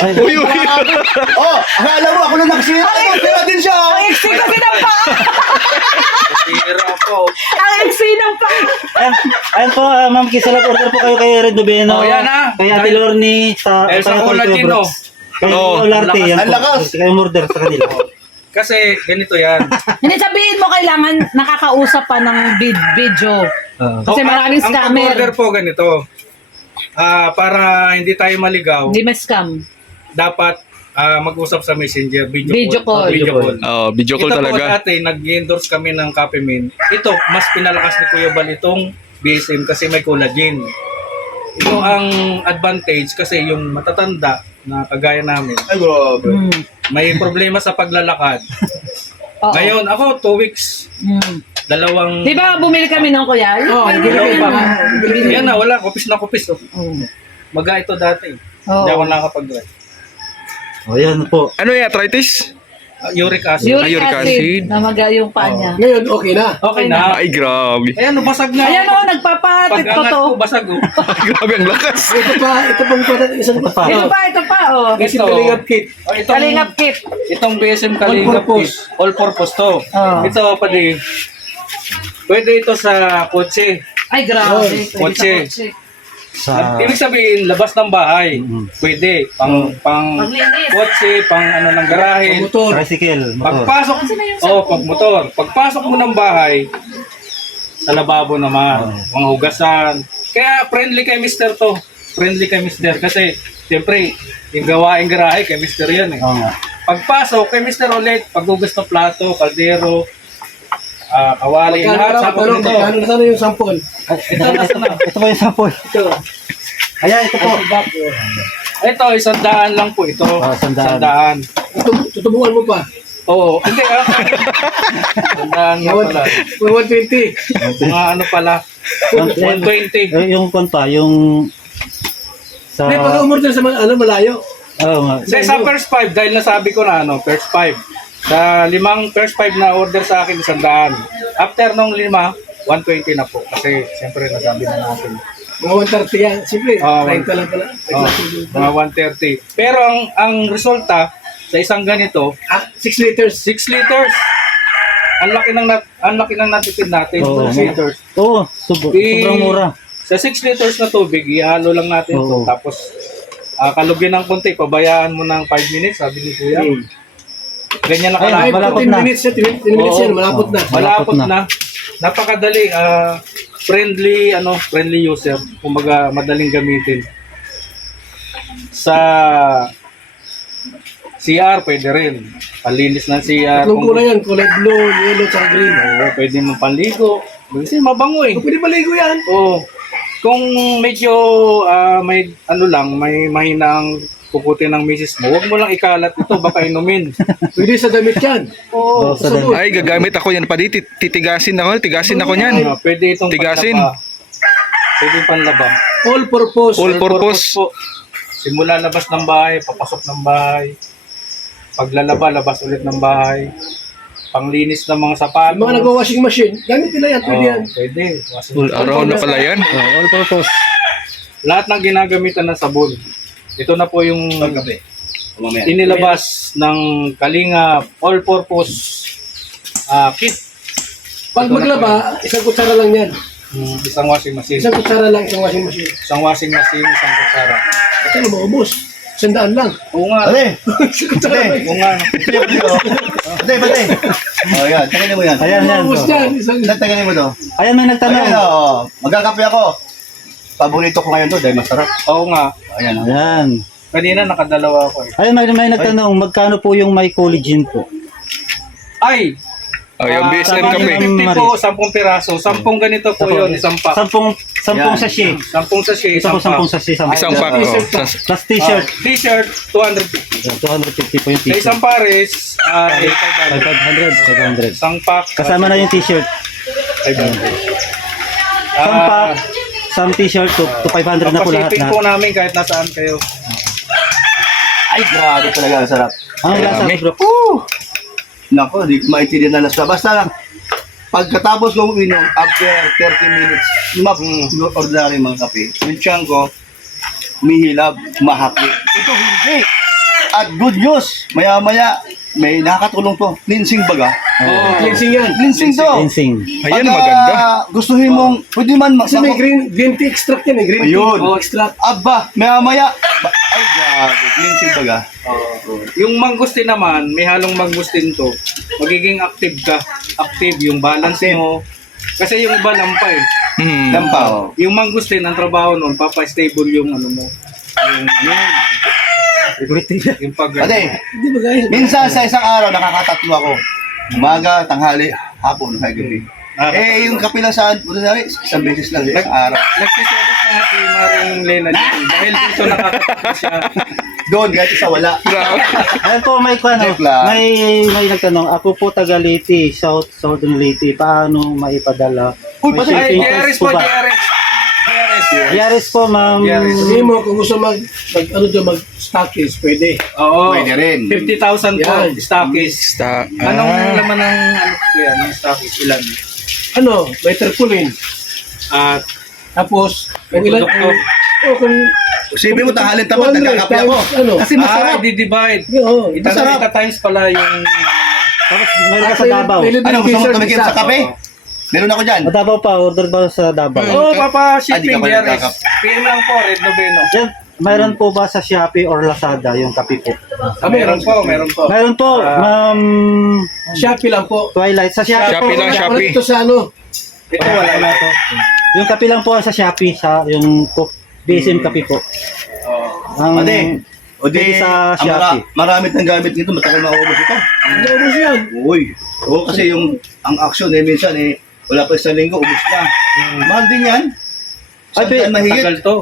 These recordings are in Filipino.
Uy, uy. Oh, akala mo ako na nagsira. Sira din siya. Ang iksi kasi ng paa. Tira po. Ang iksi ng paa. Ayan po, Ma'am Kisalat, order po kayo kay Red Noveno. Oh, yan ah. Kay Ate Lorne, sa Dahil sa kay collagen, Kuya Brooks. Kay Oh, Olarte, yan ang po. lakas. Kayo order sa kanila. Kasi ganito yan. Hindi sabihin mo kailangan nakakausap pa ng video. Kasi maraming Ang scammer. order po ganito. Para hindi tayo maligaw, Hindi ma-scam. dapat mag-usap sa Messenger, Video call. Video call. Video call Ito po talaga. dati, nag-endorse kami ng Cafe Min. Ito, mas pinalakas ni Kuya Bal itong BSM kasi may collagen. Ito ang advantage kasi yung matatanda na kagaya namin, Ay, grabe. may problema sa paglalakad. Oo. Ngayon, ako 2 weeks, dalawang... Di ba bumili kami ng kuya? Oo, bumili Yan pa. na. Yan na, wala. Kupis na kupis. Oh. Oo. Maga ito dati. Oo. Hindi ako nakakapag-drive. O, yan po. Ano yung arthritis? Uric acid. Uric Uric acid. acid. Namaga yung paa niya. Ngayon, okay na. Okay na. Ay, grabe. Ayan, basag na. Ayan o, nagpapatit ko Pag-angat to. ko, basag oh. Grabe ang lakas. Ito pang isang Ito pa. Ito pa, oh. Ito. Kalingap kit. Oh, itong, Kalingap kit. Itong BSM Kalingap All-purpose. kit. All-purpose to. Oh. Ito, pwede. Pwede ito sa kotse. Ay, grabe. Pwede sa Kotse. kotse. Sa... Ibig sabihin, labas ng bahay. Pwede. Pang Paglinis. kotse, pang ano ng garahe. Motor. Tricycle, motor. Pagpasok, pag motor. Pagpasok mo ng bahay, sa lababo naman, mga hugasan. Kaya friendly kay Mr. to. Friendly kay Mr. Kasi, siyempre, yung gawaing garahe kay Mr. yan eh. Oo nga. Pagpasok kay Mr. ulit, paghugas ng plato, kaldero, kawali, lahat, sakot nito. Sana yung sampol? Ito, nasa na. Ito po yung sample. Ito. Ayan, ito po. Ito, 100 lang po ito. 100. 100. Tutubuan mo pa. Oo, hindi ah. 100 nga pala. 120. Mga ano pala, 120. Yung konta, yung... Sa... May pag-umorder sa malayo. Oo nga. Sa first 5, dahil nasabi ko na first 5. Sa 5 first 5 na order sa akin, 100. After nung 5, 120 na po. Kasi siyempre nasabi na natin. Mga 130 yan. Siyempre, 30 lang pala. Mga 130. Pero ang resulta sa isang ganito, 6 liters. 6 liters. Ang laki ng natipid natin. Oo. 6 liters. Oo, sobrang mura. Sa 6 liters na tubig, ihalo lang natin ito. Oo. Tapos, kalugyan ng konti, pabayaan mo ng 5 minutes, sabi ni Kuya. Ganyan na Ay, kalapit. malapot 10 na. minutes yan. 10 minutes yan. Malapot na. Malapot na. Napakadali. Friendly user. Kumbaga, madaling gamitin. Sa CR, pwede rin. Palinis ng CR. Tatlong kulay yan. Kulay blue, yellow, tsaka green. Oo, pwede mo panligo. Kasi mabango eh. Pwede maligo yan. Oo. Kung medyo may may mahinang kukutin ng misis mo, huwag mo lang ikalat ito, baka inumin. Pwede sa damit yan. Oo, sa sabon. Ay, gagamit ako yan pa dito. Tigasin ako niyan. Pwede itong Tigasin. panlaba. Pwede panlaba. All purpose. All purpose. Po. Simula labas ng bahay, papasok ng bahay. Paglalaba, labas ulit ng bahay. Panglinis ng mga sapatos. Yung mga nagwa-washing machine, gamit nila yan. Pwede yan. Pwede. Full araw na pala yan. all purpose. Lahat ng ginagamitan ng sabon. Ito na po yung inilabas ng Kalinga all-purpose kit. Pag maglaba, isang kutsara lang yan. Isang washing machine. Isang kutsara lang, isang washing machine. Isang washing machine, isang kutsara. Ito na maubos. 100 lang. Oo nga. Ate! Isang kutsara lang. Oo nga. Bate! Oh, yan. Tagalin mo yan. Ayan, yan. Maubos to. yan. Isang... Tagalin mo to. Ayan, may nagtanong. Ayan, oh. Magkakape ako. Paborito ko ngayon to dahil masarap. Oo nga. Ayan, oh. Ayan. Kanina nakadalawa ako eh. Ayan, may nagtanong, magkano po yung may collagen po? Ay! Oh, yung BSM sabi kape. niyo- 50 po, 10 piraso. 10 ganito po yun, isang pack. Sampung Yan. sachet. 10 sachet, Ito po, isang pack. 10 sachet. Isang pack. Oh. Plus t-shirt. T-shirt, 250. 250 po yung Sa t-shirt. isang pares, 500. 500. 500. Isang pack. Kasama na yung t-shirt. 500. Isang pack, isang t-shirt to 500 na po lahat. Papasipin po namin kahit nasaan kayo. Ay, grabe talaga. Ang sarap. Ang lasa Dami. bro. Nako, di ko maintindihan na lasa. Basta lang, pagkatapos kong inom, after 30 minutes, ordinary mga kape, yung tiyan ko, umihilab, mahapli. Ito hindi. At good news, maya-maya, may nakakatulong to. Cleansing baga. Cleansing yan. Cleansing to. Fencing. Ayan, Pagka maganda. gustuhin mong, pwede man Kasi may green tea extract yan eh. Green tea. Ayun. Extract. Aba, maya-maya. Ay, grabe. Cleansing baga. Yung mangustin naman, may halong mangustin to. Magiging active ka. Active yung balance Active. mo. Kasi yung iba lampa eh. Hmm. Lampaw. Yung mangustin, ang trabaho nun, papa-stable yung ano mo. Yung pag... Ate, Hindi ba guys? minsan sa isang araw, nakakatatlo ako. Umaga, tanghali, hapon, gabi. Yung kape lang sa ordinary, isang beses lang sa isang araw. Nagsiselos na si Maring Lena dyan. Dahil dito nakakatawa siya. Doon, kahit isa wala. Ayun po, may Joke lang. may nagtanong. Ako po taga Leyte, Southern Leyte. Paano maipadala? Uy, May pati- Ay, shipping JRS cost po, ba? JRS. Yaris po, ma'am. Yaris. Sabihin mo, kung gusto mag-stockies, pwede. Oo. Pwede rin. 50,000 po, Yan. stockies. Anong laman ng ano ko yan, ng stockies? Ilan? Ano, may terpulin. At Tapos, kung ilan, kung Sabi mo, tanghalin tapat, 200 nagkakape ako. times, ano? Kasi masarap. di-divide. Oo, Masarap. Ita times pala yung... Tapos meron ka sa Davao. Ano, gusto mo tumikim sa kape? Meron ako dyan. Sa Davao pa, order ba sa Davao? Oo, papa Ah, di shipping ka pala JRS. nagkakap. PM lang po, Red Noveno. Yan, mayroon po ba sa Shopee or Lazada yung kape po? Meron po, meron po. Mayroon po, ma'am Shopee lang po. Twilight. Sa Shopee, Shopee po. lang, Wala Shopee. ito sa ano. Ito wala na to. Yung kape lang po sa Shopee, sa yung BSM kape po. Ang, Ate, o di, pwede sa ang Shopee. marami ng gamit nito, matagal maubos ito. Naubos yan. Uy, oo, kasi ang action minsan wala pa isang linggo, ubos na. Mahal din yan. Ay, Saan mahigit? Tagal to.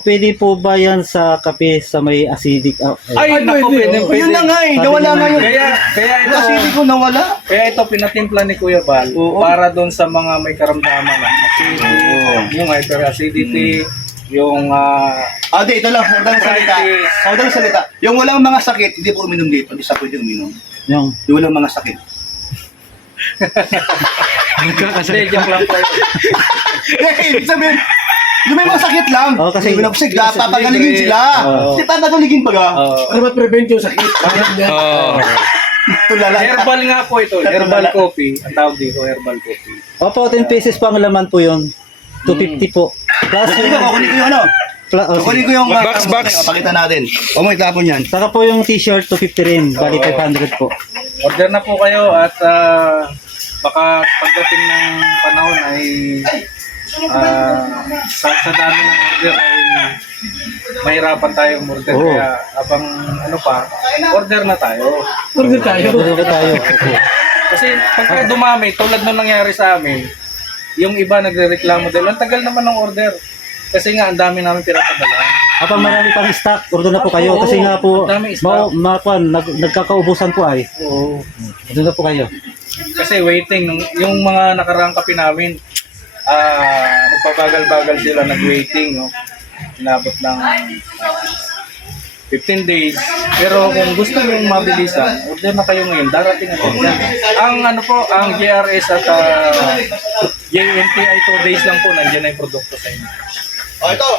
pwede po ba yan sa kape sa may acidic? Ay, naku, pwede, Oh, pwede. yun na nga nawala nga yun. Kaya ito, Kasi ko nawala. kaya ito pinatimpla ni Kuya Bal para doon sa mga may karamdaman ng acidity, yung hyperacidity, yung Ate, ito lang, huwag lang salita. Huwag lang salita. Yung walang mga sakit, hindi po uminom dito. Hindi sa pwede uminom. Yung Yung walang mga sakit. hindi, joke lang po. Ibig sabihin, yung may mga sakit lang. Oh, kasi- Kasi papagalingin sila. Oo. Hindi papagaligin pa ka. Para ma-prevent yung sakit. Parang yan. Oh. Tulala. Herbal nga po ito, herbal coffee. Ang tawag dito, herbal coffee. Opo, 10 pieces po ang laman po yun. 250 po. Plus, Kukunin ko yung ano. Kukunin ko yung Box. Pakita natin. O mo itapon yan. Saka po yung t-shirt, 250 rin. Bali 500 po. Order na po kayo at baka pagdating ng panahon ay sa dami ng order ay mahirapan tayong order. Oo. Kaya abang ano pa, order na tayo. Order tayo. Order tayo. Opo. Kasi pagka dumami, tulad nung nangyari sa amin, yung iba nagre-reklamo din, ang tagal naman ng order. Kasi nga, ang dami namin pinapadala. Kapag marami pang stock, order na po kayo. Kasi nga po, Ang dami stock. nagkakaubusan po ay. Oo. Order na po kayo. Kasi waiting, yung mga nakarang kape namin, nagpabagal-bagal sila, nag-waiting, no? Inabot ng 15 days. Pero kung gusto nyo mabilisan, order na kayo ngayon, darating na kayo. Ang ano po, ang JRS at JNT ay 2 days lang po, nandiyan na yung produkto sa inyo. O ito.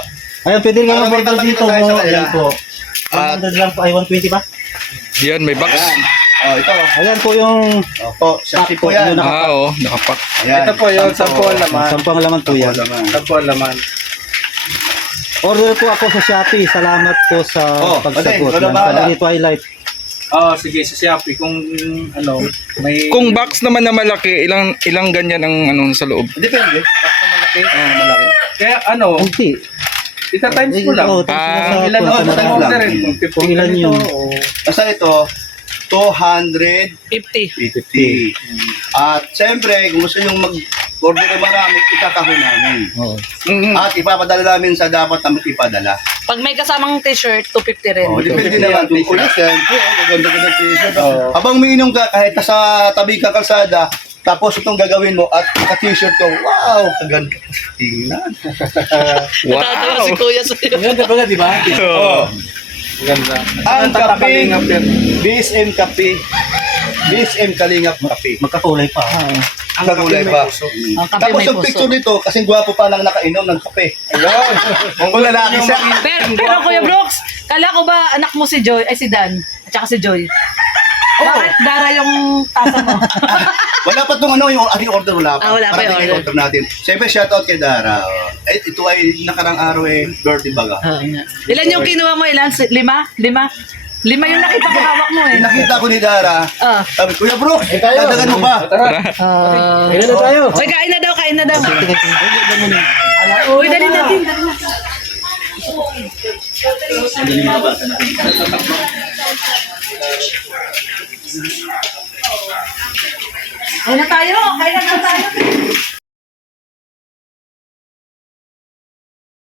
Ayun, pwede nga Parang may mag-order dito. tatakita tayo sa kanila. Ayan po. 100 lang po. Ay, 120 ba? Yan, may box. O ito. Ayan po yung Opo, Shopee po yan. Nakapak. Ayan. Ito po yung 10 ang laman. 10 ang laman po yan. 10 ang laman. Order po ako sa Shopee. Salamat po sa pagsagot. ikaw na Yan, bahala. sa ni Twilight. Sige, sa Shopee, kung ano, may... Kung box naman na malaki, ilang ganyan ang ano sa loob? Depende. basta malaki, malaki. Kaya ano, Hindi. ita times mo lang. Oo, Ah, Ilan oh, ang times lang. order rin? Kung 50 Kung ilan ganito, yun. o Basta ito, 250. 50. At siyempre, kung gusto nyo mag-order ng marami, itakahon namin. Oo. At ipapadala namin sa dapat na ipadala. Pag may kasamang t-shirt, 250 rin. Oh, depende naman. Kung kuya, siyempre, maganda-ganda t-shirt. Oo. Habang umiinom ka, kahit nasa tabi ka kalsada, tapos itong gagawin mo at naka-t-shirt ko, wow, kaganda. Tingnan. Natatawa si Kuya sa'yo. Yan, diba nga, di ba? Oh. ganda. Ang kape, Tatalingap yan. BSM kape. BSM Kalingap kape. Magkakulay pa. Ang kakulay pa. Ang kape Tapos may yung puso. picture nito, kasing gwapo pa lang nakainom ng kape. Ayun. Kung lalaki siya. Pero Kuya Brooks, Kala ko ba anak mo si Joy, ay si Dan, at saka si Joy. Bakit Dara yung tasa mo? Wala pa itong ano, yung order wala pa. Wala pa yung Parating order. natin. Siyempre, shoutout kay Dara. Ito ay nakarang araw birthday baga. Ilan yung kinuha mo? Ilan? 5? 5 yung nakita ko hawak mo eh. Nakita ko ni Dara. Ah. Sabi, Kuya Bro, dadagan mo pa. Kailan na tayo? Uy, kain na daw, kain na daw. Uy, dali natin. Kain na tayo, kain na tayo.